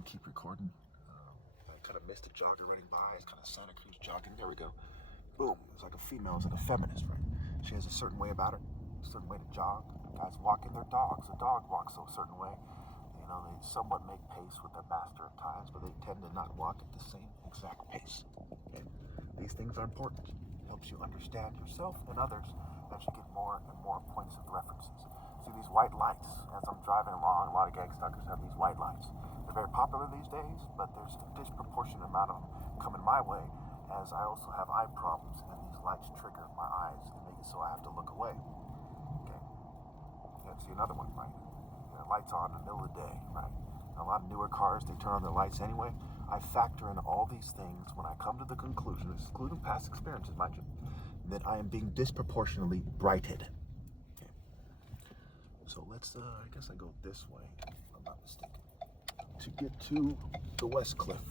can keep recording. I kind of missed a jogger running by. It's kind of Santa Cruz jogging. There we go. Boom. It's like a female. It's like a feminist, right? She has a certain way about her, a certain way to jog. Guys walking their dogs. A dog walks a certain way. You know, they somewhat make pace with their master at times, but they tend to not walk at the same exact pace. Okay? These things are important. It helps you understand yourself and others as you get more and more points of references. See these white lights as I'm driving along. A lot of gangsters have these white lights. They're very popular these days, but there's a disproportionate amount of them coming my way, as I also have eye problems, and these lights trigger my eyes and make it so I have to look away. Okay. Yeah, see another one, right? Yeah, lights on in the middle of the day, right? And a lot of newer cars, they turn on their lights anyway. I factor in all these things when I come to the conclusion, excluding past experiences, mind you, that I am being disproportionately brighted. Okay. So let's, I guess I go this way, if I'm not mistaken, to get to the West Cliff.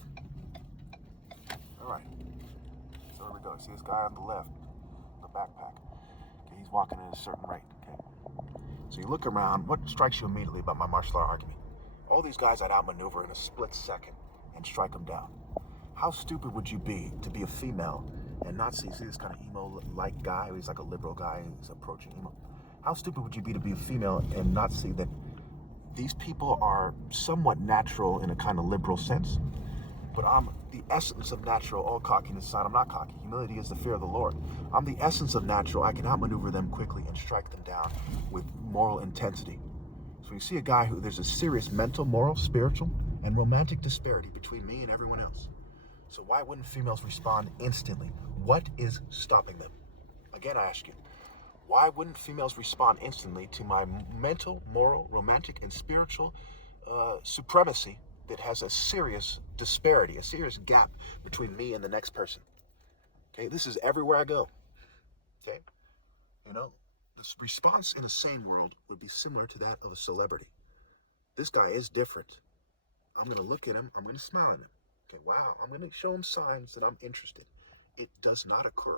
All right. So there we go. See this guy on the left, the backpack. Okay, he's walking at a certain rate. Okay. So you look around. What strikes you immediately about my martial art argument? All these guys I'd outmaneuver in a split second and strike them down. How stupid would you be to be a female and not see this kind of emo-like guy? He's like a liberal guy. He's approaching emo. How stupid would you be to be a female and not see that these people are somewhat natural in a kind of liberal sense, but I'm the essence of natural. All cockiness aside, I'm not cocky. Humility is the fear of the Lord. I'm the essence of natural. I can outmaneuver them quickly and strike them down with moral intensity. So you see a guy who there's a serious mental, moral, spiritual, and romantic disparity between me and everyone else. So why wouldn't females respond instantly? What is stopping them? Again, I ask you, why wouldn't females respond instantly to my mental, moral, romantic, and spiritual supremacy that has a serious disparity, a serious gap between me and the next person? Okay, this is everywhere I go. Okay, you know, this response in a sane world would be similar to that of a celebrity. This guy is different. I'm going to look at him. I'm going to smile at him. Okay, wow, I'm going to show him signs that I'm interested. It does not occur.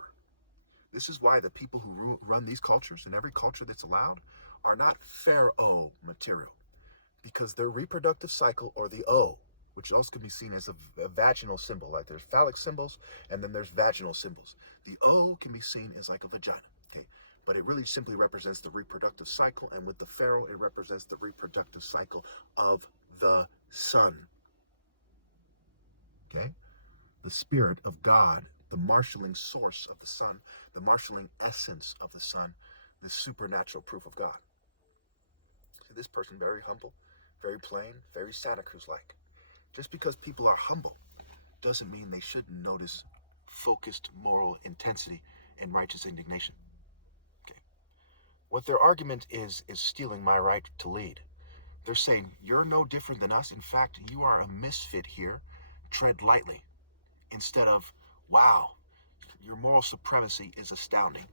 This is why the people who run these cultures and every culture that's allowed are not pharaoh material, because their reproductive cycle, or the O, which also can be seen as a vaginal symbol, like there's phallic symbols and then there's vaginal symbols. The O can be seen as like a vagina, okay? But it really simply represents the reproductive cycle, and with the pharaoh, it represents the reproductive cycle of the sun, okay? The spirit of God, the marshalling source of the sun, the marshalling essence of the sun, the supernatural proof of God. See, this person, very humble, very plain, very Santa Cruz-like. Just because people are humble doesn't mean they shouldn't notice focused moral intensity and righteous indignation. Okay. What their argument is stealing my right to lead. They're saying, you're no different than us. In fact, you are a misfit here. Tread lightly. Instead of, wow, your moral supremacy is astounding,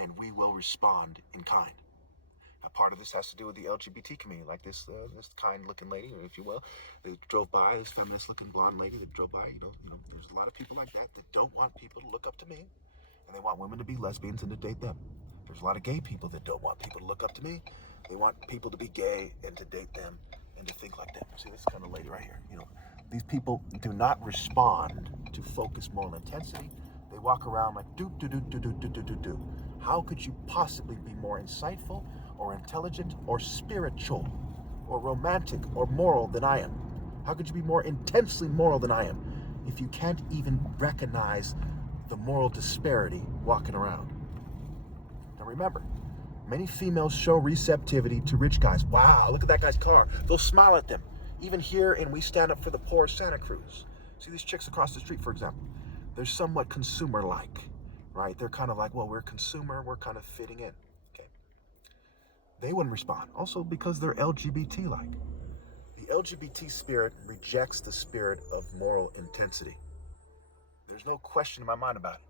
and we will respond in kind. A part of this has to do with the LGBT community, like this kind-looking lady, if you will, that drove by, this feminist-looking blonde lady that drove by. You know, there's a lot of people like that don't want people to look up to me, and they want women to be lesbians and to date them. There's a lot of gay people that don't want people to look up to me. They want people to be gay and to date them and to think like them. See, this kind of lady right here. You know, these people do not respond to focused moral intensity. They walk around like do. How could you possibly be more insightful or intelligent or spiritual or romantic or moral than I am? How could you be more intensely moral than I am if you can't even recognize the moral disparity walking around? Now remember, many females show receptivity to rich guys. Wow, look at that guy's car. They'll smile at them. Even here in We Stand Up for the Poor, Santa Cruz. See these chicks across the street, for example. They're somewhat consumer-like, right? They're kind of like, well, we're consumer, we're kind of fitting in. Okay. They wouldn't respond. Also because they're LGBT-like. The LGBT spirit rejects the spirit of moral intensity. There's no question in my mind about it.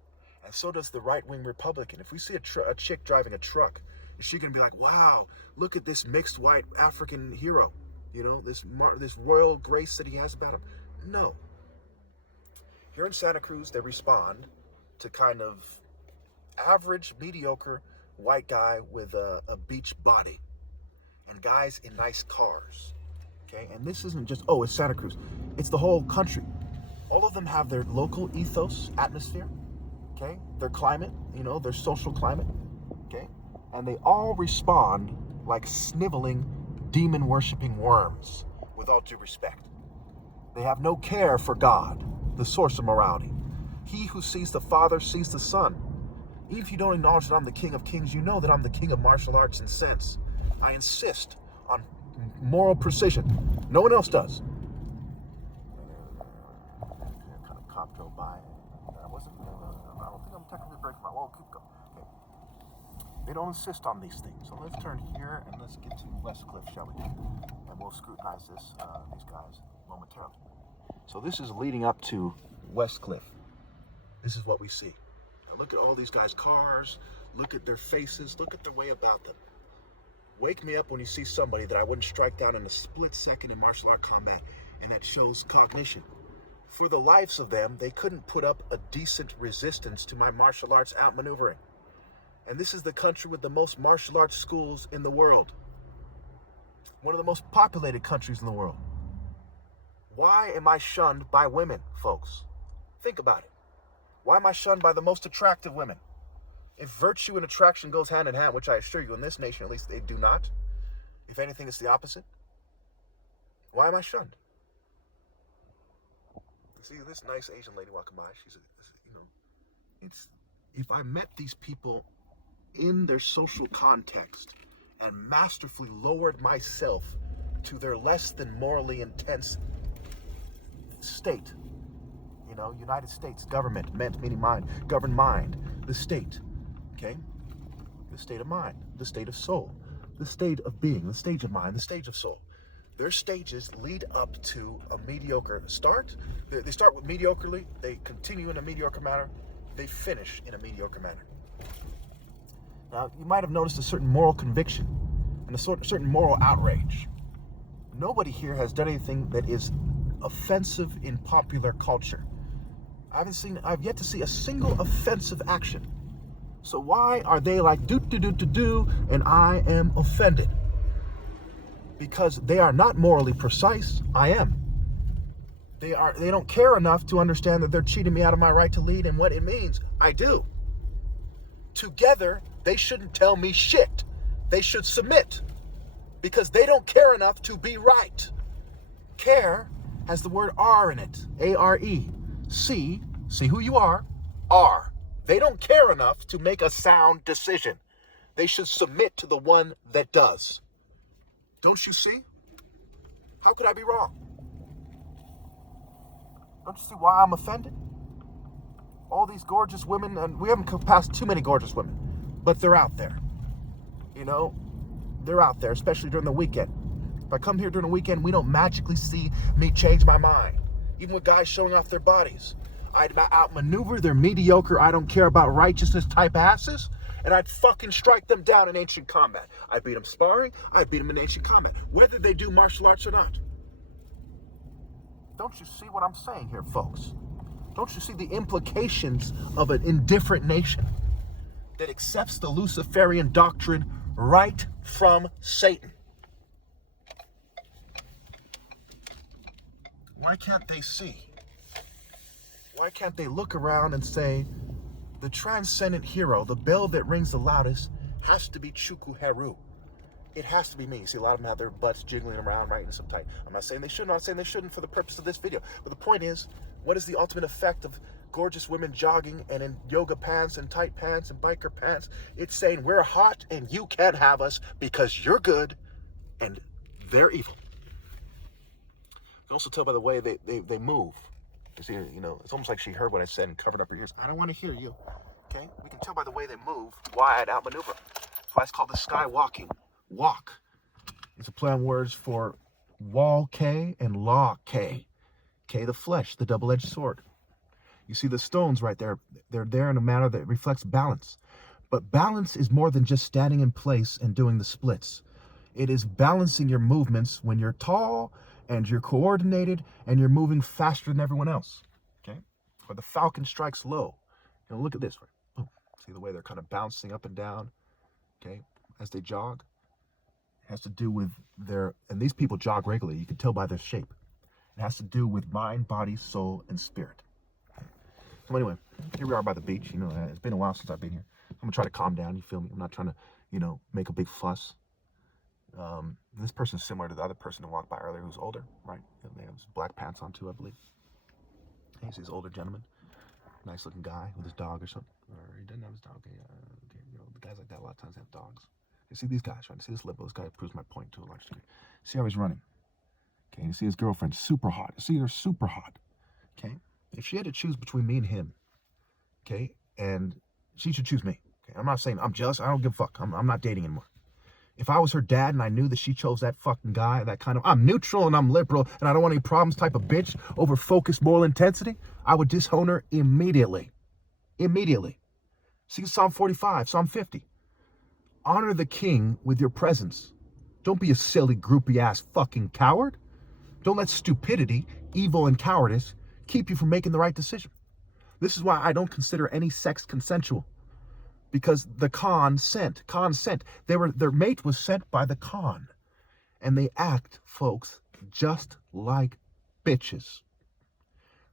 And so does the right-wing Republican. If we see a chick driving a truck, is she going to be like, wow, look at this mixed white African hero? You know, this royal grace that he has about him? No. Here in Santa Cruz, they respond to kind of average, mediocre white guy with a beach body and guys in nice cars. Okay, and this isn't just, oh, it's Santa Cruz. It's the whole country. All of them have their local ethos, atmosphere, okay? Their climate, their social climate, okay? And they all respond like sniveling, demon-worshipping worms, with all due respect. They have no care for God, the source of morality. He who sees the Father sees the Son. Even if you don't acknowledge that I'm the King of Kings, you know that I'm the King of martial arts and sense. I insist on moral precision. No one else does. Kind of cop drove by. I don't think I'm technically breaking my law. Keep going. Okay. They don't insist on these things. So let's turn here and let's get to Westcliff, shall we? And we'll scrutinize these guys momentarily. So this is leading up to Westcliff. This is what we see. Now look at all these guys' cars. Look at their faces. Look at the way about them. Wake me up when you see somebody that I wouldn't strike down in a split second in martial art combat, and that shows cognition. For the lives of them, they couldn't put up a decent resistance to my martial arts outmaneuvering. And this is the country with the most martial arts schools in the world. One of the most populated countries in the world. Why am I shunned by women, folks? Think about it. Why am I shunned by the most attractive women? If virtue and attraction goes hand in hand, which I assure you in this nation, at least they do not. If anything, it's the opposite. Why am I shunned? See this nice Asian lady walking by. She's, it's, if I met these people in their social context and masterfully lowered myself to their less than morally intense state, United States government, meaning mind, govern mind, the state, okay? The state of mind, the state of soul, the state of being, the stage of mind, the stage of soul. Their stages lead up to a mediocre start. They start with mediocrely, they continue in a mediocre manner, they finish in a mediocre manner. Now, you might have noticed a certain moral conviction and a certain moral outrage. Nobody here has done anything that is offensive in popular culture. I've yet to see a single offensive action. So why are they like do and I am offended? Because they are not morally precise. I am. They don't care enough to understand that they're cheating me out of my right to lead and what it means. I do. Together, they shouldn't tell me shit. They should submit. Because they don't care enough to be right. Care has the word R in it. A-R-E. See who you are, R. They don't care enough to make a sound decision. They should submit to the one that does. Don't you see? How could I be wrong? Don't you see why I'm offended? All these gorgeous women, and we haven't passed too many gorgeous women, but they're out there. They're out there, especially during the weekend. If I come here during the weekend, we don't magically see me change my mind. Even with guys showing off their bodies. I'd outmaneuver their mediocre, I don't care about righteousness type asses, and I'd fucking strike them down in ancient combat. I'd beat them sparring, I'd beat them in ancient combat, whether they do martial arts or not. Don't you see what I'm saying here, folks? Don't you see the implications of an indifferent nation that accepts the Luciferian doctrine right from Satan? Why can't they see? Why can't they look around and say, the transcendent hero, the bell that rings the loudest, has to be Chuku Heru. It has to be me. You see, a lot of them have their butts jiggling around right in some tight. I'm not saying they shouldn't. I'm not saying they shouldn't for the purpose of this video. But the point is, what is the ultimate effect of gorgeous women jogging and in yoga pants and tight pants and biker pants? It's saying we're hot and you can't have us because you're good and they're evil. You can also tell by the way they move. You see, it's almost like she heard what I said and covered up her ears. I don't want to hear you. Okay? We can tell by the way they move why I'd outmaneuver. That's why it's called the sky walking. Walk. It's a play on words for wall K and law K. K, the flesh, the double-edged sword. You see the stones right there. They're there in a manner that reflects balance. But balance is more than just standing in place and doing the splits. It is balancing your movements when you're tall and you're coordinated and you're moving faster than everyone else. Okay? Or the falcon strikes low. Look at this. Boom. See the way they're kind of bouncing up and down, okay, as they jog. It has to do with and these people jog regularly. You can tell by their shape. It has to do with mind, body, soul, and spirit. So anyway, here we are by the beach. It's been a while since I've been here. I'm going to try to calm down, you feel me? I'm not trying to, make a big fuss. This person is similar to the other person who walked by earlier who's older, right? They have black pants on too, I believe. He's this older gentleman. Nice looking guy with his dog or something. Or he doesn't have his dog. Okay, the guys like that a lot of times have dogs. You see these guys, right? See this liberal, this guy proves my point to a large degree. See how he's running. Okay, you see his girlfriend, super hot. You see her super hot. Okay? If she had to choose between me and him, okay, and she should choose me. Okay? I'm not saying I'm jealous. I don't give a fuck. I'm not dating anymore. If I was her dad and I knew that she chose that fucking guy, that kind of, I'm neutral and I'm liberal and I don't want any problems type of bitch over focused moral intensity, I would disown her immediately. Immediately. See Psalm 45, Psalm 50. Honor the king with your presence. Don't be a silly, groupie-ass fucking coward. Don't let stupidity, evil, and cowardice keep you from making the right decision. This is why I don't consider any sex consensual. Because the Khan sent. Their mate was sent by the Khan. And they act, folks, just like bitches.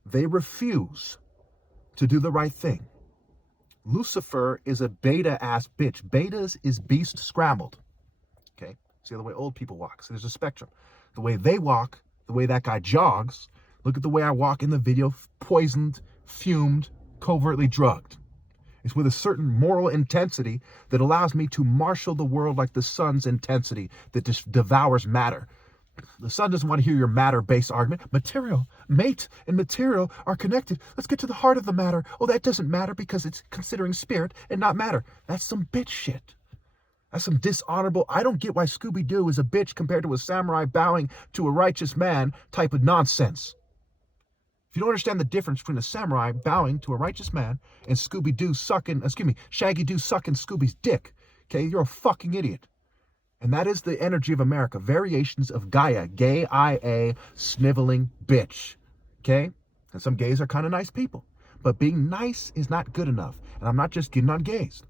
They refuse to do the right thing. Lucifer is a beta-ass bitch. Betas is beast scrambled. Okay? See the way old people walk. So there's a spectrum. The way they walk, the way that guy jogs. Look at the way I walk in the video, poisoned, fumed, covertly drugged. It's with a certain moral intensity that allows me to marshal the world like the sun's intensity that just devours matter. The sun doesn't want to hear your matter-based argument. Material, mate, and material are connected. Let's get to the heart of the matter. Oh, that doesn't matter because it's considering spirit and not matter. That's some bitch shit. That's some dishonorable, I don't get why Scooby-Doo is a bitch compared to a samurai bowing to a righteous man type of nonsense. If you don't understand the difference between a samurai bowing to a righteous man and Shaggy-Doo sucking Scooby's dick, okay, you're a fucking idiot. And that is the energy of America. Variations of Gaia, gay IA, sniveling bitch, okay? And some gays are kind of nice people. But being nice is not good enough. And I'm not just getting on gays.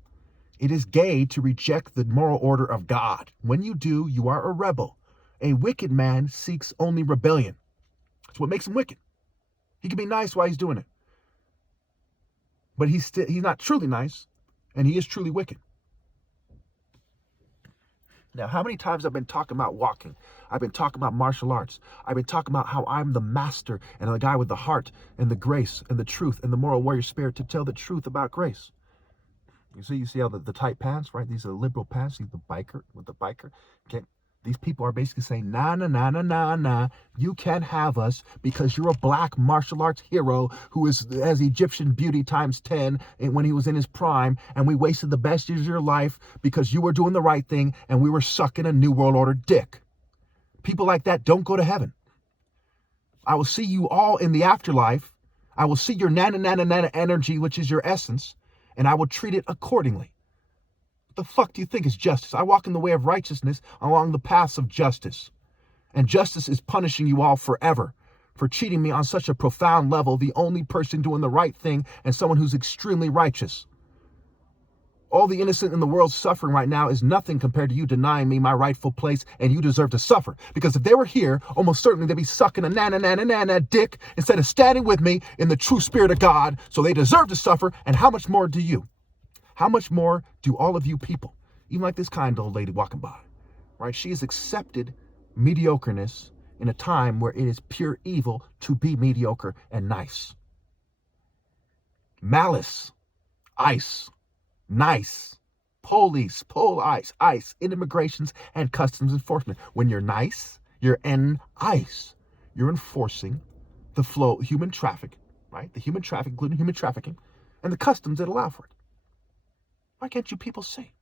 It is gay to reject the moral order of God. When you do, you are a rebel. A wicked man seeks only rebellion. That's what makes him wicked. He can be nice while he's doing it. But he's not truly nice, and he is truly wicked. Now, how many times I've been talking about walking? I've been talking about martial arts. I've been talking about how I'm the master and the guy with the heart and the grace and the truth and the moral warrior spirit to tell the truth about grace. You see how the tight pants, right? These are liberal pants. See the biker with the biker. Okay. These people are basically saying, nah, you can't have us because you're a black martial arts hero who has Egyptian beauty times 10 when he was in his prime, and we wasted the best years of your life because you were doing the right thing and we were sucking a New World Order dick. People like that don't go to heaven. I will see you all in the afterlife. I will see your nana energy, which is your essence, and I will treat it accordingly. What the fuck do you think is justice? I walk in the way of righteousness along the paths of justice. And justice is punishing you all forever for cheating me on such a profound level, the only person doing the right thing and someone who's extremely righteous. All the innocent in the world suffering right now is nothing compared to you denying me my rightful place, and you deserve to suffer. Because if they were here, almost certainly they'd be sucking a nana dick instead of standing with me in the true spirit of God. So they deserve to suffer, and how much more do you? How much more do all of you people, even like this kind old lady walking by, right? She has accepted mediocreness in a time where it is pure evil to be mediocre and nice. Malice, ice, nice, police, ice, immigrations and customs enforcement. When you're nice, you're in ice. You're enforcing the flow, human traffic, right? The human traffic, including human trafficking, and the customs that allow for it. Why can't you people see?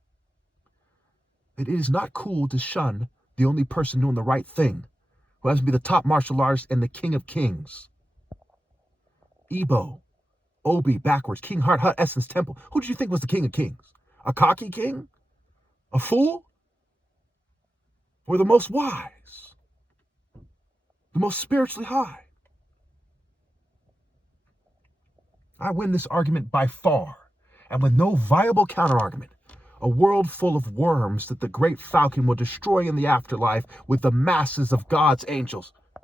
It is not cool to shun the only person doing the right thing, who has to be the top martial artist and the king of kings. Ebo, Obi, backwards, King Heart, Hut, Essence, Temple. Who did you think was the king of kings? A cocky king? A fool? Or the most wise? The most spiritually high? I win this argument by far, and with no viable counterargument. A world full of worms that the great falcon will destroy in the afterlife with the masses of God's angels.